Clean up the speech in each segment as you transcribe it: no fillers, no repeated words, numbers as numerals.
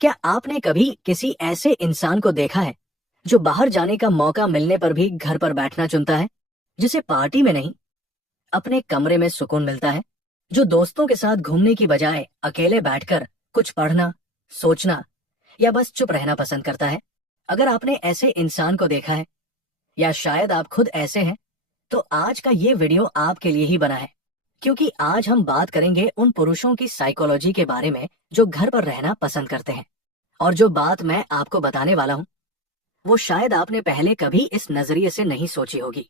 क्या आपने कभी किसी ऐसे इंसान को देखा है जो बाहर जाने का मौका मिलने पर भी घर पर बैठना चुनता है, जिसे पार्टी में नहीं, अपने कमरे में सुकून मिलता है, जो दोस्तों के साथ घूमने की बजाय अकेले बैठकर कुछ पढ़ना, सोचना या बस चुप रहना पसंद करता है? अगर आपने ऐसे इंसान को देखा है, या शायद आप खुद ऐसे हैं, तो आज का ये वीडियो आपके लिए ही बना है, क्योंकि आज हम बात करेंगे उन पुरुषों की साइकोलॉजी के बारे में जो घर पर रहना पसंद करते हैं। और जो बात मैं आपको बताने वाला हूं, वो शायद आपने पहले कभी इस नजरिए से नहीं सोची होगी।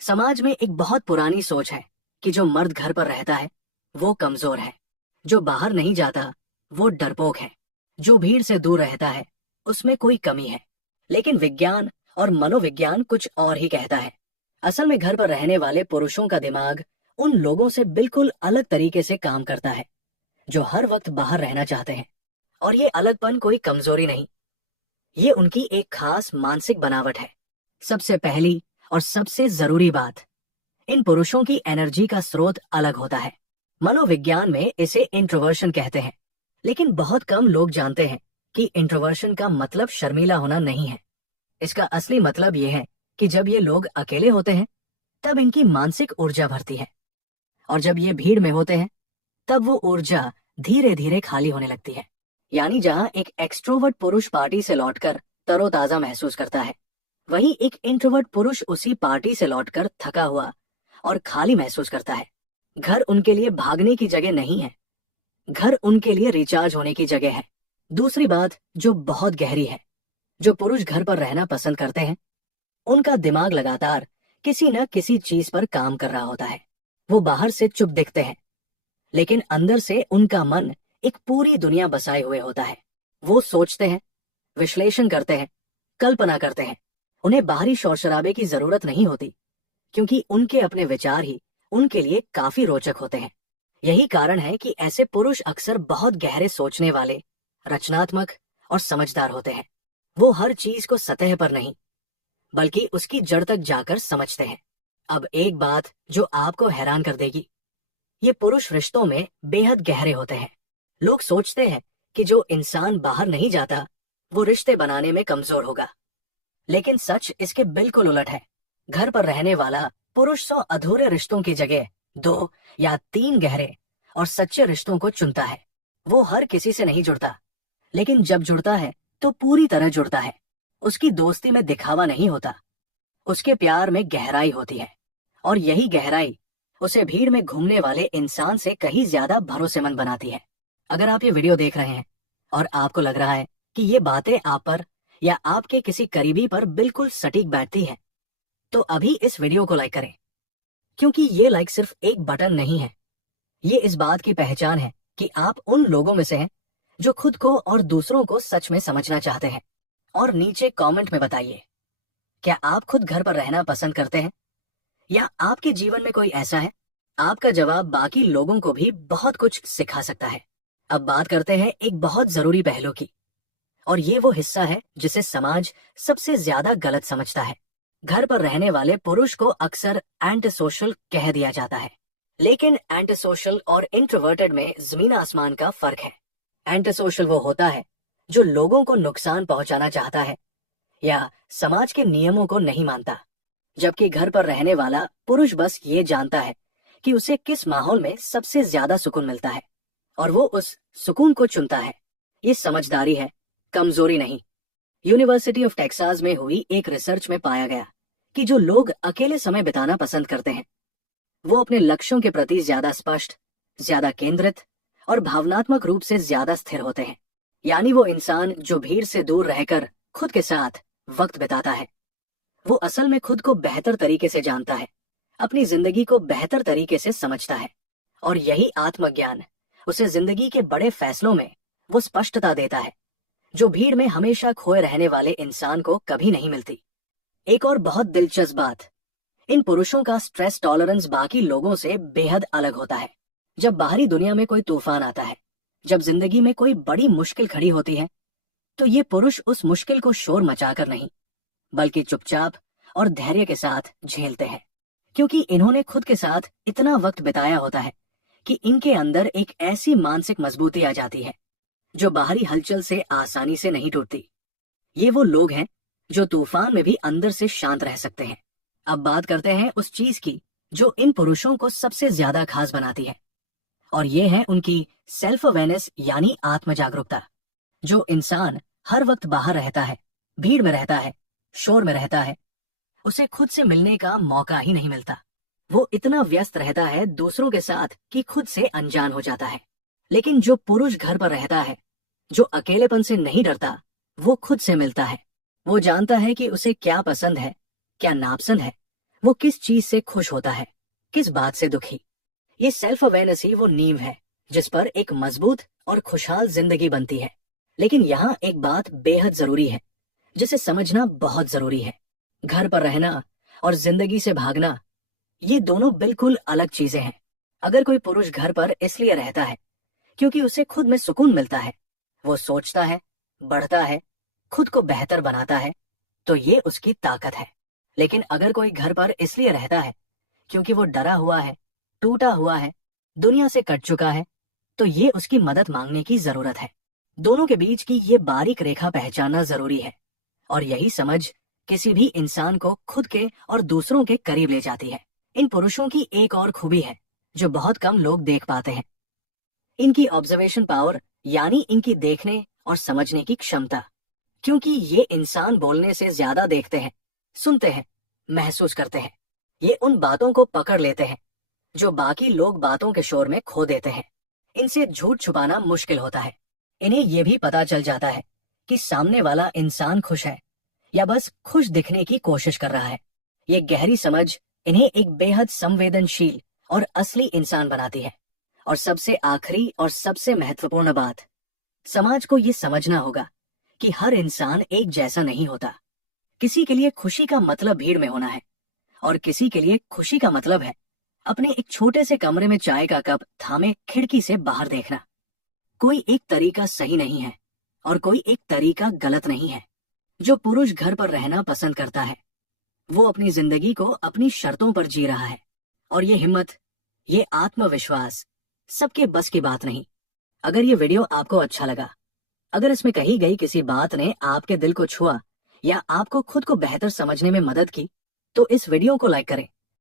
समाज में एक बहुत पुरानी सोच है कि जो मर्द घर पर रहता है वो कमजोर है, जो बाहर नहीं जाता वो डरपोक है, जो भीड़ से दूर रहता है उसमें कोई कमी है। लेकिन विज्ञान और मनोविज्ञान कुछ और ही कहता है। असल में घर पर रहने वाले पुरुषों का दिमाग उन लोगों से बिल्कुल अलग तरीके से काम करता है जो हर वक्त बाहर रहना चाहते हैं। और ये अलगपन कोई कमजोरी नहीं, ये उनकी एक खास मानसिक बनावट है। सबसे पहली और सबसे जरूरी बात, इन पुरुषों की एनर्जी का स्रोत अलग होता है। मनोविज्ञान में इसे इंट्रोवर्शन कहते हैं, लेकिन बहुत कम लोग जानते हैं कि इंट्रोवर्शन का मतलब शर्मीला होना नहीं है। इसका असली मतलब ये है कि जब ये लोग अकेले होते हैं तब इनकी मानसिक ऊर्जा भरती है, और जब ये भीड़ में होते हैं तब वो ऊर्जा धीरे धीरे खाली होने लगती है। यानी जहां एक एक्सट्रोवर्ट पुरुष पार्टी से लौटकर तरोताजा महसूस करता है, वहीं एक इंट्रोवर्ट पुरुष उसी पार्टी से लौटकर थका हुआ और खाली महसूस करता है। घर उनके लिए भागने की जगह नहीं है, घर उनके लिए रिचार्ज होने की जगह है। दूसरी बात जो बहुत गहरी है, जो पुरुष घर पर रहना पसंद करते हैं उनका दिमाग लगातार किसी न किसी चीज पर काम कर रहा होता है। वो बाहर से चुप दिखते हैं, लेकिन अंदर से उनका मन एक पूरी दुनिया बसाए हुए होता है। वो सोचते हैं, विश्लेषण करते हैं, कल्पना करते हैं। उन्हें बाहरी शोर शराबे की जरूरत नहीं होती, क्योंकि उनके अपने विचार ही उनके लिए काफी रोचक होते हैं। यही कारण है कि ऐसे पुरुष अक्सर बहुत गहरे सोचने वाले, रचनात्मक और समझदार होते हैं। वो हर चीज को सतह पर नहीं, बल्कि उसकी जड़ तक जाकर समझते हैं। अब एक बात जो आपको हैरान कर देगी, ये पुरुष रिश्तों में बेहद गहरे होते हैं। लोग सोचते हैं कि जो इंसान बाहर नहीं जाता वो रिश्ते बनाने में कमजोर होगा, लेकिन सच इसके बिल्कुल उलट है। घर पर रहने वाला पुरुष 100 अधूरे रिश्तों की जगह 2 या 3 गहरे और सच्चे रिश्तों को चुनता है। वो हर किसी से नहीं जुड़ता, लेकिन जब जुड़ता है तो पूरी तरह जुड़ता है। उसकी दोस्ती में दिखावा नहीं होता, उसके प्यार में गहराई होती है, और यही गहराई उसे भीड़ में घूमने वाले इंसान से कहीं ज्यादा भरोसेमंद बनाती है। अगर आप ये वीडियो देख रहे हैं और आपको लग रहा है कि ये बातें आप पर या आपके किसी करीबी पर बिल्कुल सटीक बैठती हैं, तो अभी इस वीडियो को लाइक करें, क्योंकि ये लाइक सिर्फ एक बटन नहीं है, ये इस बात की पहचान है कि आप उन लोगों में से हैं जो खुद को और दूसरों को सच में समझना चाहते हैं। और नीचे कमेंट में बताइए, क्या आप खुद घर पर रहना पसंद करते हैं, या आपके जीवन में कोई ऐसा है? आपका जवाब बाकी लोगों को भी बहुत कुछ सिखा सकता है। अब बात करते हैं एक बहुत जरूरी पहलू की, और ये वो हिस्सा है जिसे समाज सबसे ज्यादा गलत समझता है। घर पर रहने वाले पुरुष को अक्सर एंटी सोशल कह दिया जाता है, लेकिन एंटी सोशल और इंट्रोवर्टेड में जमीन आसमान का फर्क है। एंटी सोशल वो होता है जो लोगों को नुकसान पहुंचाना चाहता है या समाज के नियमों को नहीं मानता, जबकि घर पर रहने वाला पुरुष बस ये जानता है कि उसे किस माहौल में सबसे ज्यादा सुकून मिलता है, और वो उस सुकून को चुनता है। ये समझदारी है, कमजोरी नहीं। यूनिवर्सिटी ऑफ टेक्सास में हुई एक रिसर्च में पाया गया कि जो लोग अकेले समय बिताना पसंद करते हैं वो अपने लक्ष्यों के प्रति ज्यादा स्पष्ट, ज्यादा केंद्रित और भावनात्मक रूप से ज्यादा स्थिर होते हैं। यानी वो इंसान जो भीड़ से दूर रहकर खुद के साथ वक्त बिताता है, वो असल में खुद को बेहतर तरीके से जानता है, अपनी जिंदगी को बेहतर तरीके से समझता है, और यही आत्मज्ञान उसे जिंदगी के बड़े फैसलों में वो स्पष्टता देता है जो भीड़ में हमेशा खोए रहने वाले इंसान को कभी नहीं मिलती। एक और बहुत दिलचस्प बात, इन पुरुषों का स्ट्रेस टॉलरेंस बाकी लोगों से बेहद अलग होता है। जब बाहरी दुनिया में कोई तूफान आता है, जब जिंदगी में कोई बड़ी मुश्किल खड़ी होती है, तो ये पुरुष उस मुश्किल को शोर मचाकर नहीं, बल्कि चुपचाप और धैर्य के साथ झेलते हैं, क्योंकि इन्होंने खुद के साथ इतना वक्त बिताया होता है कि इनके अंदर एक ऐसी मानसिक मजबूती आ जाती है जो बाहरी हलचल से आसानी से नहीं टूटती। ये वो लोग हैं जो तूफान में भी अंदर से शांत रह सकते हैं। अब बात करते हैं उस चीज की जो इन पुरुषों को सबसे ज्यादा खास बनाती है, और ये है उनकी सेल्फ अवेयरनेस यानी आत्म जागरूकता। जो इंसान हर वक्त बाहर रहता है, भीड़ में रहता है, शोर में रहता है, उसे खुद से मिलने का मौका ही नहीं मिलता। वो इतना व्यस्त रहता है दूसरों के साथ कि खुद से अनजान हो जाता है। लेकिन जो पुरुष घर पर रहता है, जो अकेलेपन से नहीं डरता, वो खुद से मिलता है। वो जानता है कि उसे क्या पसंद है, क्या नापसंद है, वो किस चीज से खुश होता है, किस बात से दुखी। ये सेल्फ अवेयरनेस ही वो नींव है जिस पर एक मजबूत और खुशहाल जिंदगी बनती है। लेकिन यहाँ एक बात बेहद जरूरी है जिसे समझना बहुत जरूरी है। घर पर रहना और जिंदगी से भागना, ये दोनों बिल्कुल अलग चीजें हैं। अगर कोई पुरुष घर पर इसलिए रहता है क्योंकि उसे खुद में सुकून मिलता है, वो सोचता है, बढ़ता है, खुद को बेहतर बनाता है, तो ये उसकी ताकत है। लेकिन अगर कोई घर पर इसलिए रहता है क्योंकि वो डरा हुआ है, टूटा हुआ है, दुनिया से कट चुका है, तो ये उसकी मदद मांगने की जरूरत है। दोनों के बीच की ये बारीक रेखा पहचानना जरूरी है, और यही समझ किसी भी इंसान को खुद के और दूसरों के करीब ले जाती है। इन पुरुषों की एक और खूबी है जो बहुत कम लोग देख पाते हैं, इनकी ऑब्जर्वेशन पावर, यानी इनकी देखने और समझने की क्षमता। क्योंकि ये इंसान बोलने से ज्यादा देखते हैं, सुनते हैं, महसूस करते हैं। ये उन बातों को पकड़ लेते हैं जो बाकी लोग बातों के शोर में खो देते हैं। इनसे झूठ छुपाना मुश्किल होता है। इन्हें ये भी पता चल जाता है कि सामने वाला इंसान खुश है या बस खुश दिखने की कोशिश कर रहा है। ये गहरी समझ इन्हें एक बेहद संवेदनशील और असली इंसान बनाती है। और सबसे आखिरी और सबसे महत्वपूर्ण बात, समाज को ये समझना होगा कि हर इंसान एक जैसा नहीं होता। किसी के लिए खुशी का मतलब भीड़ में होना है, और किसी के लिए खुशी का मतलब है अपने एक छोटे से कमरे में चाय का कप थामे खिड़की से बाहर देखना। कोई एक तरीका सही नहीं है और कोई एक तरीका गलत नहीं है। जो पुरुष घर पर रहना पसंद करता है, वो अपनी जिंदगी को अपनी शर्तों पर जी रहा है, और ये हिम्मत, ये आत्मविश्वास सबके बस की बात नहीं। अगर ये वीडियो आपको अच्छा लगा, अगर इसमें कही गई किसी बात ने आपके दिल को छुआ या आपको खुद को बेहतर समझने में मदद की, तो इस वीडियो को लाइक करें